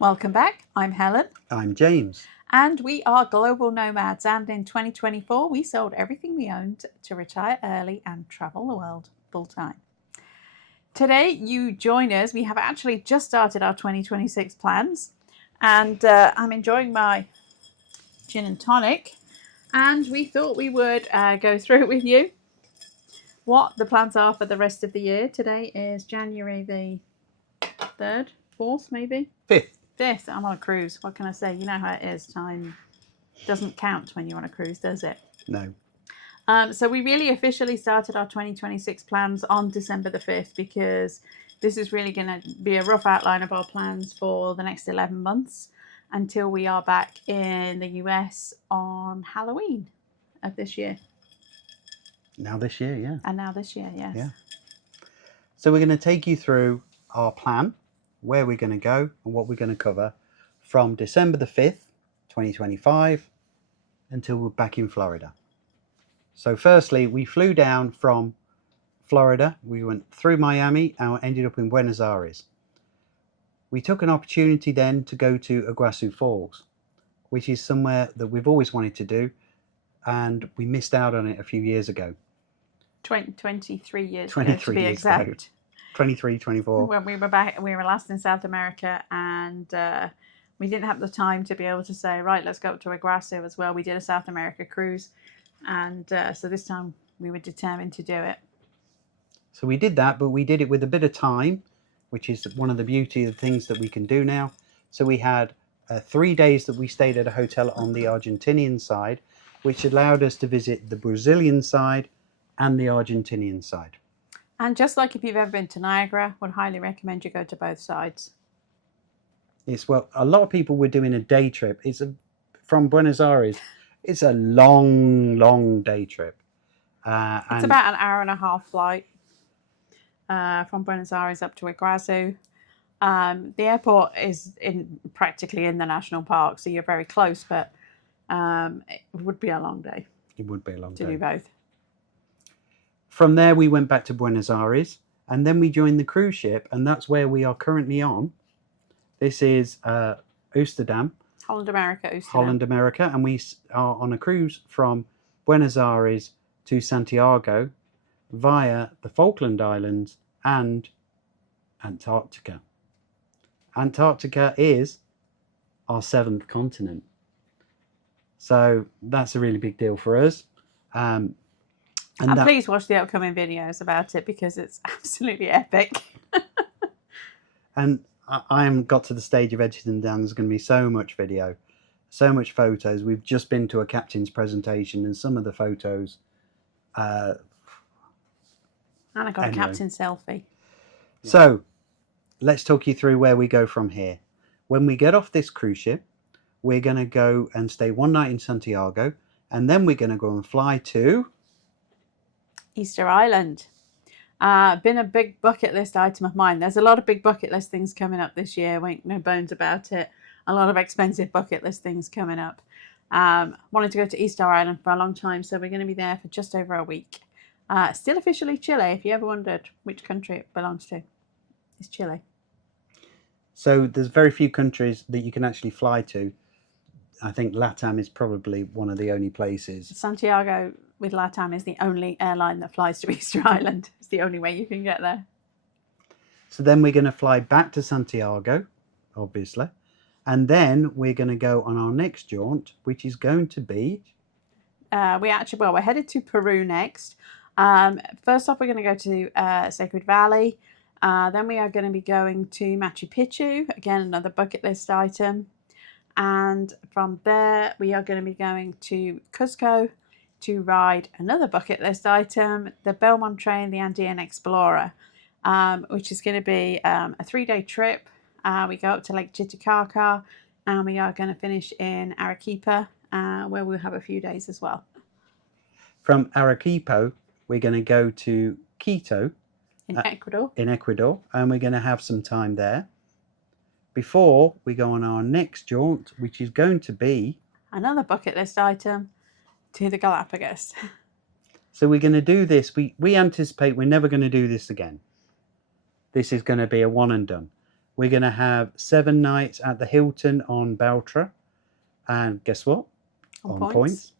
Welcome back. I'm Helen. I'm James. And we are global nomads. And in 2024, we sold everything we owned to retire early and travel the world full time. Today, you join us. We have actually just started our 2026 plans. And I'm enjoying my gin and tonic. And we thought we would go through it with you. What the plans are for the rest of the year. Today is January the 3rd, 4th maybe? 5th. I'm on a cruise. What can I say? You know how it is. Time doesn't count when you're on a cruise, does it? No. So we really officially started our 2026 plans on December the 5th because this is really going to be a rough outline of our plans for the next 11 months until we are back in the US on Halloween of this year. Now this year, yeah. And now this year, yes. Yeah. So we're going to take you through our plan, where we're going to go and what we're going to cover from December the 5th, 2025 until we're back in Florida. So firstly, we flew down from Florida. We went through Miami and ended up in Buenos Aires. We took an opportunity then to go to Iguazu Falls, which is somewhere that we've always wanted to do, and we missed out on it a few years ago. 23 years 23 ago, to be years exact. Ago. 23, 24. When we were back, we were last in South America, and we didn't have the time to be able to say, right, let's go up to Iguazu as well. We did a South America cruise, and so this time we were determined to do it. So we did that, but we did it with a bit of time, which is one of the beauty of things that we can do now. So we had 3 days that we stayed at a hotel on the Argentinian side, which allowed us to visit the Brazilian side and the Argentinian side. And just like if you've ever been to Niagara, would highly recommend you go to both sides. Yes, well, a lot of people were doing a day trip. From Buenos Aires. It's a long day trip. It's about an hour and a half flight from Buenos Aires up to Iguazu. The airport is practically in the national park, so you're very close, but it would be a long day. It would be a long day. To do both. From there, we went back to Buenos Aires, and then we joined the cruise ship, and that's where we are currently on. This is Oosterdam. Holland, America, Oosterdam. Holland, America, and we are on a cruise from Buenos Aires to Santiago via the Falkland Islands and Antarctica. Antarctica is our 7th continent. So that's a really big deal for us. And please watch the upcoming videos about it because it's absolutely epic. And I haven't got to the stage of editing down. There's going to be so much video, so much photos. We've just been to a captain's presentation and some of the photos. And I got a captain selfie. So let's talk you through where we go from here. When we get off this cruise ship, we're going to go and stay one night in Santiago. And then we're going to go and fly to Easter Island. Been a big bucket list item of mine. There's a lot of big bucket list things coming up this year. Ain't no bones about it. A lot of expensive bucket list things coming up. Wanted to go to Easter Island for a long time, so we're going to be there for just over a week. Still officially Chile. If you ever wondered which country it belongs to, it's Chile. So there's very few countries that you can actually fly to. I think LATAM is probably one of the only places. Santiago with LATAM is the only airline that flies to Easter Island. It's the only way you can get there. So then we're going to fly back to Santiago, obviously. And then we're going to go on our next jaunt, which is going to be... we're headed to Peru next. First off, we're going to go to Sacred Valley. Then we are going to be going to Machu Picchu. Again, another bucket list item. And from there, we are going to be going to Cusco to ride another bucket list item, the Belmond train, the Andean Explorer, which is going to be a 3-day trip. We go up to Lake Titicaca, and we are going to finish in Arequipa, where we'll have a few days as well. From Arequipa, we're going to go to Quito. In Ecuador. In Ecuador, and we're going to have some time there before we go on our next jaunt, which is going to be another bucket list item, to the Galapagos. So we're going to do this. We anticipate we're never going to do this again. This is going to be a one and done. We're going to have 7 nights at the Hilton on Beltra. And guess what? On points.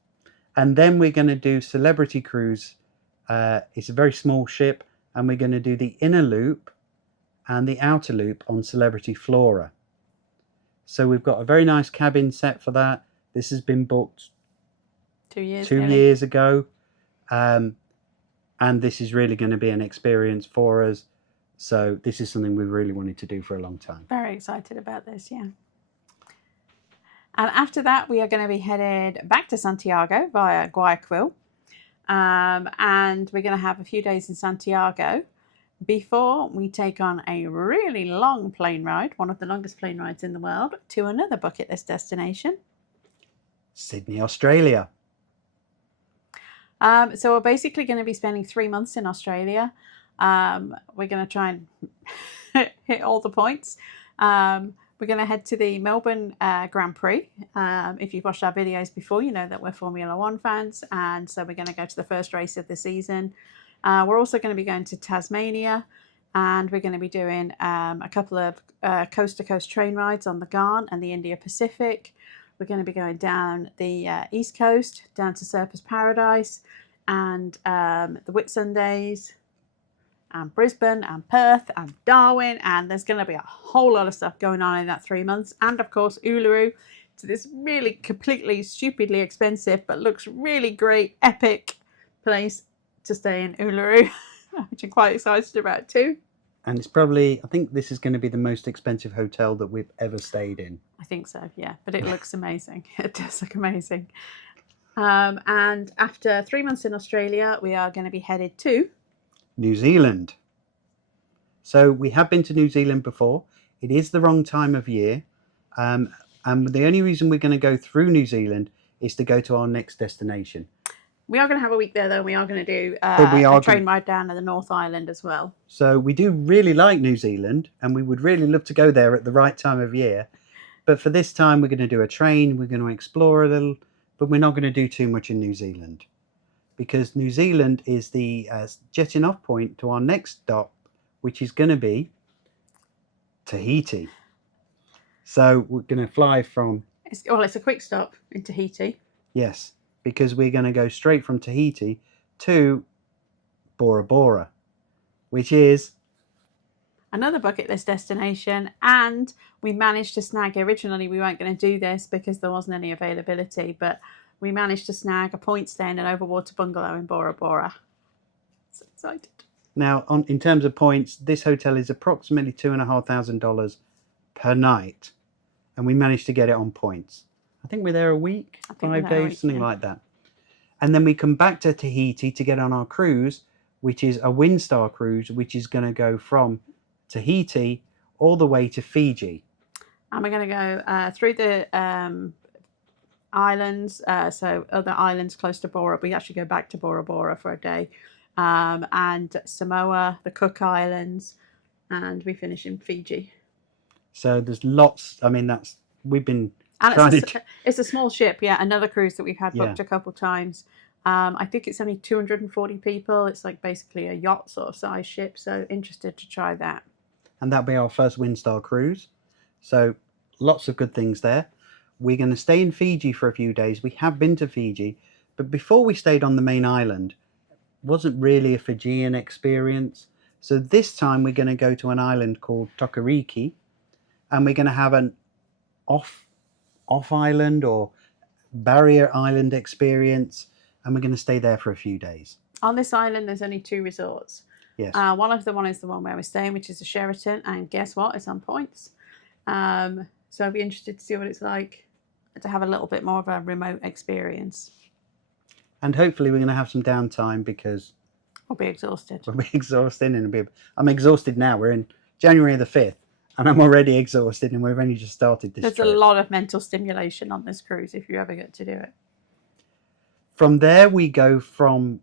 And then we're going to do Celebrity Cruise. It's a very small ship. And we're going to do the inner loop and the outer loop on Celebrity Flora. So we've got a very nice cabin set for that. This has been booked 2 years, 2 years ago. And this is really going to be an experience for us. So this is something we've really wanted to do for a long time. Very excited about this, yeah. And after that, we are going to be headed back to Santiago via Guayaquil. And we're going to have a few days in Santiago before we take on a really long plane ride, one of the longest plane rides in the world, to another bucket list destination. Sydney, Australia. So we're basically going to be spending 3 months in Australia. We're going to try and hit all the points. We're going to head to the Melbourne Grand Prix. If you've watched our videos before, you know that we're Formula One fans. And so we're going to go to the first race of the season. We're also going to be going to Tasmania. And we're going to be doing a couple of coast-to-coast train rides on the Ghan and the India Pacific. We're going to be going down the East Coast, down to Surfers Paradise and the Whitsundays, and Brisbane and Perth and Darwin, and there's going to be a whole lot of stuff going on in that 3 months. And of course Uluru, to this really completely stupidly expensive but looks really great epic place to stay in Uluru, which I'm quite excited about too. And it's probably, I think this is going to be the most expensive hotel that we've ever stayed in. I think so, yeah, but it looks amazing. It does look amazing. And after 3 months in Australia, we are going to be headed to New Zealand. So we have been to New Zealand before. It is the wrong time of year. And the only reason we're going to go through New Zealand is to go to our next destination. We are going to have a week there, though. We are going to do a train ride down to the North Island as well. So we do really like New Zealand, and we would really love to go there at the right time of year. But for this time, we're going to do a train. We're going to explore a little, but we're not going to do too much in New Zealand, because New Zealand is the jetting off point to our next stop, which is going to be Tahiti. So we're going to fly from... It's a quick stop in Tahiti. Yes, because we're going to go straight from Tahiti to Bora Bora, which is... another bucket list destination. And we managed to snag... Originally, we weren't going to do this because there wasn't any availability, but we managed to snag a point stay in an overwater bungalow in Bora Bora. So excited. Now, in terms of points, this hotel is approximately $2,500 per night. And we managed to get it on points. I think we're there a week, 5 days, something like that. And then we come back to Tahiti to get on our cruise, which is a Windstar cruise, which is going to go from Tahiti all the way to Fiji. And we're going to go through the islands, so other islands close to Bora. We actually go back to Bora Bora for a day. And Samoa, the Cook Islands, and we finish in Fiji. So there's lots, I mean, we've been... And it's a small ship, yeah. Another cruise that we've had booked a couple times. I think it's only 240 people. It's like basically a yacht sort of size ship. So interested to try that. And that'll be our first Windstar cruise. So lots of good things there. We're going to stay in Fiji for a few days. We have been to Fiji, but before we stayed on the main island, it wasn't really a Fijian experience. So this time we're going to go to an island called Tokariki, and we're going to have an off-island or barrier island experience, and we're going to stay there for a few days. On this island, there's only 2 resorts. Yes. One of them is the one where we're staying, which is a Sheraton, and guess what? It's on points. So I'd be interested to see what it's like to have a little bit more of a remote experience. And hopefully we're going to have some downtime because... we'll be exhausted. We'll be exhausted. I'm exhausted now. We're in January the 5th. And I'm already exhausted, and we've only just started this trip. There's a lot of mental stimulation on this cruise if you ever get to do it. From there, we go from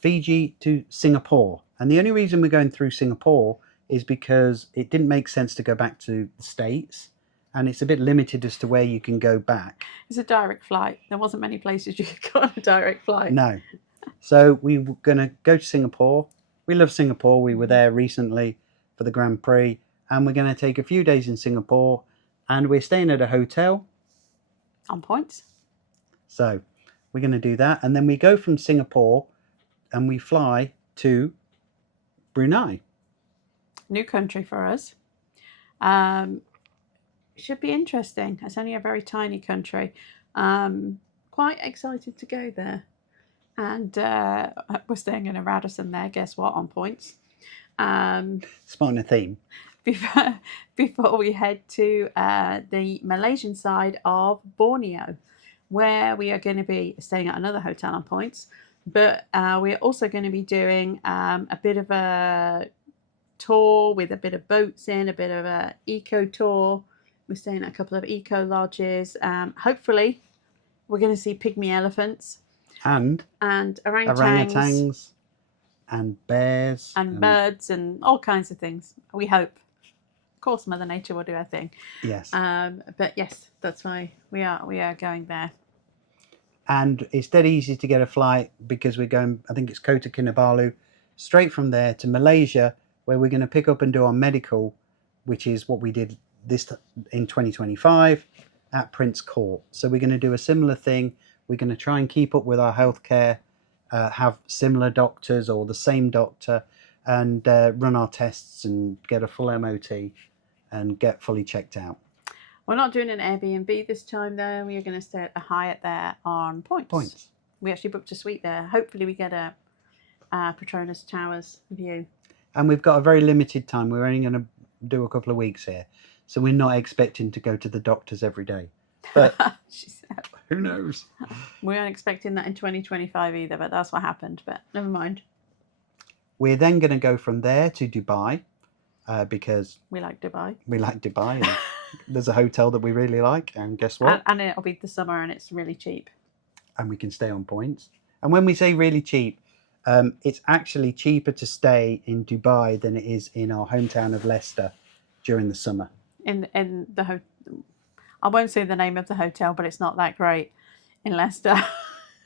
Fiji to Singapore. And the only reason we're going through Singapore is because it didn't make sense to go back to the States. And it's a bit limited as to where you can go back. It's a direct flight. There wasn't many places you could go on a direct flight. No. So we were going to go to Singapore. We love Singapore. We were there recently for the Grand Prix. and we're going to take a few days in Singapore, and we're staying at a hotel. On points. So we're going to do that, and then we go from Singapore and we fly to Brunei. New country for us. Should be interesting. It's only a very tiny country. Quite excited to go there. And we're staying in a Radisson there, guess what, on points. Spotting a theme. Before we head to the Malaysian side of Borneo, where we are going to be staying at another hotel on points. But we're also going to be doing a bit of a tour with a bit of boats in, a bit of a eco tour. We're staying at a couple of eco lodges. Hopefully, we're going to see pygmy elephants And orangutans and bears and birds and all kinds of things. We hope. Of course, Mother Nature will do her thing. Yes. But yes, that's why we are going there. And it's dead easy to get a flight because we're going, I think it's Kota Kinabalu, straight from there to Malaysia, where we're going to pick up and do our medical, which is what we did in 2025 at Prince Court. So we're going to do a similar thing. We're going to try and keep up with our healthcare, have similar doctors or the same doctor, and run our tests and get a full MOT and get fully checked out. We're not doing an Airbnb this time though. We are going to stay at the Hyatt there on points. We actually booked a suite there. Hopefully we get a Petronas Towers view. And we've got a very limited time. We're only going to do a couple of weeks here. So we're not expecting to go to the doctors every day. But She said. Who knows? We weren't expecting that in 2025 either, but that's what happened. But never mind. We're then going to go from there to Dubai because we like Dubai. And there's a hotel that we really like. And guess what? And it'll be the summer and it's really cheap. And we can stay on points. And when we say really cheap, it's actually cheaper to stay in Dubai than it is in our hometown of Leicester during the summer. In the I won't say the name of the hotel, but it's not that great in Leicester.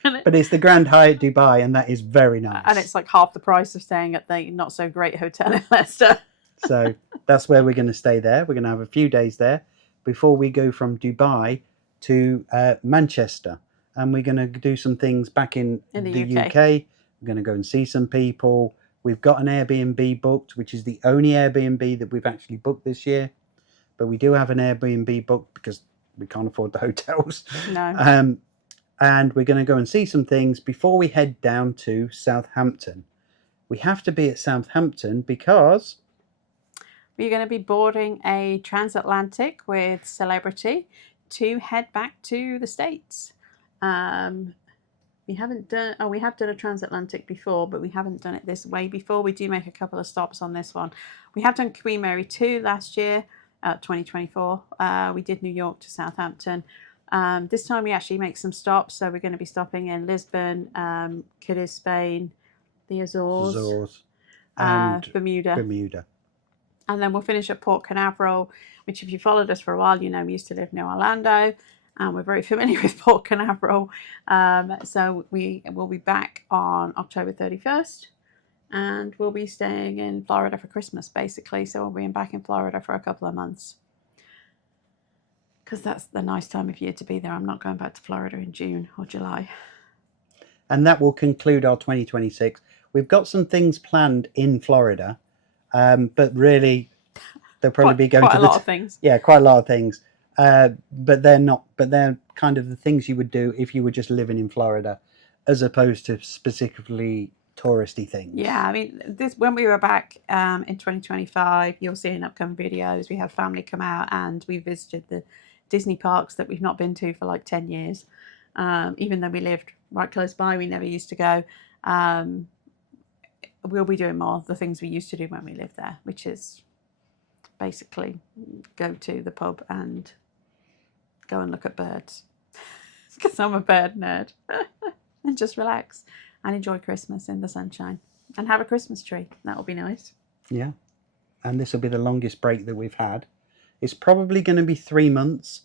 But it's the Grand Hyatt Dubai, and that is very nice. And it's like half the price of staying at the not so great hotel in Leicester. So that's where we're going to stay there. We're going to have a few days there before we go from Dubai to Manchester. And we're going to do some things back in the UK. We're going to go and see some people. We've got an Airbnb booked, which is the only Airbnb that we've actually booked this year. But we do have an Airbnb booked because we can't afford the hotels. No. And we're going to go and see some things before we head down to Southampton. We have to be at Southampton because we're going to be boarding a transatlantic with Celebrity to head back to the States. We have done a transatlantic before, but we haven't done it this way before. We do make a couple of stops on this one. We have done Queen Mary 2 last year, 2024. We did New York to Southampton. This time we actually make some stops. So we're going to be stopping in Lisbon, Cadiz, Spain, the Azores, and Bermuda. And then we'll finish at Port Canaveral, which if you followed us for a while, you know we used to live near Orlando. And we're very familiar with Port Canaveral. So we will be back on October 31st. And we'll be staying in Florida for Christmas, basically. So we'll be back in Florida for a couple of months. Because that's the nice time of year to be there. I'm not going back to Florida in June or July. And that will conclude our 2026. We've got some things planned in Florida. But really, they'll probably be going quite to a lot of things. Yeah, quite a lot of things. But they're not. But they're kind of the things you would do if you were just living in Florida, as opposed to specifically touristy things. Yeah, I mean, when we were back in 2025, you'll see in upcoming videos, we had family come out and we visited the Disney parks that we've not been to for like 10 years. Even though we lived right close by, we never used to go. We'll be doing more of the things we used to do when we lived there, which is basically go to the pub and go and look at birds because I'm a bird nerd and just relax and enjoy Christmas in the sunshine and have a Christmas tree. That'll be nice. Yeah. And this will be the longest break that we've had. It's probably going to be 3 months.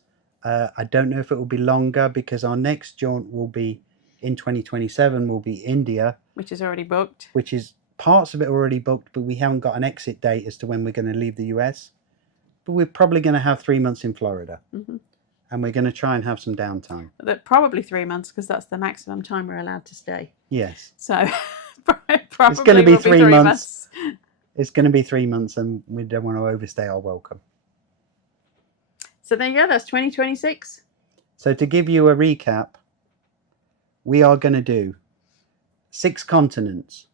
I don't know if it will be longer because our next jaunt will be in 2027 will be India. Which is already booked. Which is parts of it already booked, but we haven't got an exit date as to when we're going to leave the US. but we're probably going to have 3 months in Florida. Mm-hmm. And we're going to try and have some downtime. Probably 3 months, because that's the maximum time we're allowed to stay. Yes. So probably It's going to be will 3 months. It's going to be 3 months, and we don't want to overstay our welcome. So there you go. That's 2026. So to give you a recap, we are going to do 6 continents,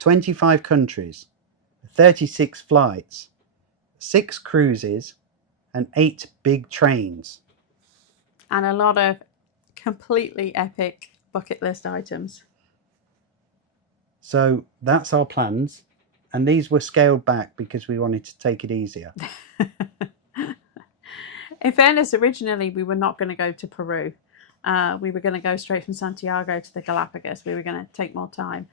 25 countries, 36 flights, 6 cruises, and 8 big trains. And a lot of completely epic bucket list items. So that's our plans. And these were scaled back because we wanted to take it easier. In fairness, originally we were not going to go to Peru. We were going to go straight from Santiago to the Galapagos. We were going to take more time.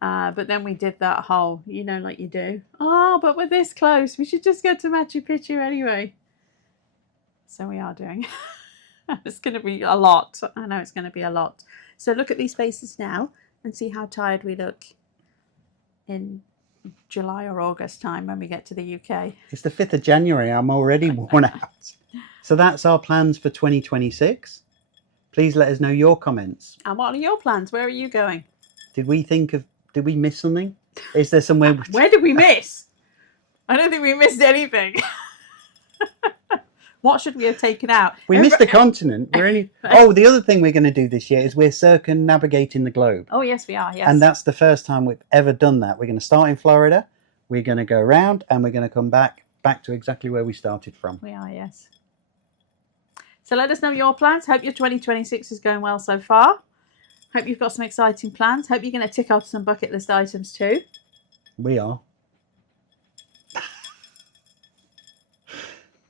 But then we did that whole, you know, like you do. Oh, but we're this close. We should just go to Machu Picchu anyway. So we are doing. It's going to be a lot. I know it's going to be a lot. So look at these faces now and see how tired we look in July or August time when we get to the UK. It's the 5th of January. I'm already worn out. So that's our plans for 2026. Please let us know your comments. And what are your plans? Where are you going? Did we miss something? Is there somewhere? Where did we miss? I don't think we missed anything. What should we have taken out? We missed the continent. The other thing we're going to do this year is we're circumnavigating the globe. Oh, yes, we are. Yes. And that's the first time we've ever done that. We're going to start in Florida. We're going to go around and we're going to come back to exactly where we started from. We are, yes. So let us know your plans. Hope your 2026 is going well so far. Hope you've got some exciting plans. Hope you're going to tick off some bucket list items too. We are.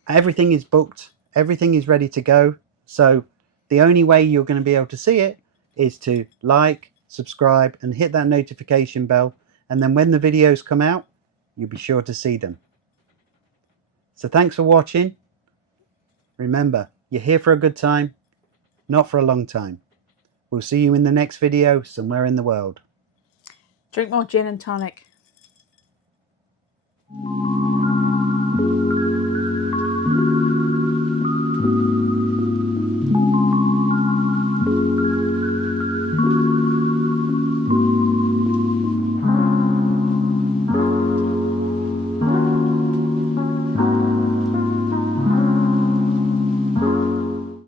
Everything is booked. Everything is ready to go. So the only way you're going to be able to see it is to like, subscribe, and hit that notification bell. And then when the videos come out, you'll be sure to see them. So thanks for watching. Remember, you're here for a good time, not for a long time. We'll see you in the next video somewhere in the world. Drink more gin and tonic.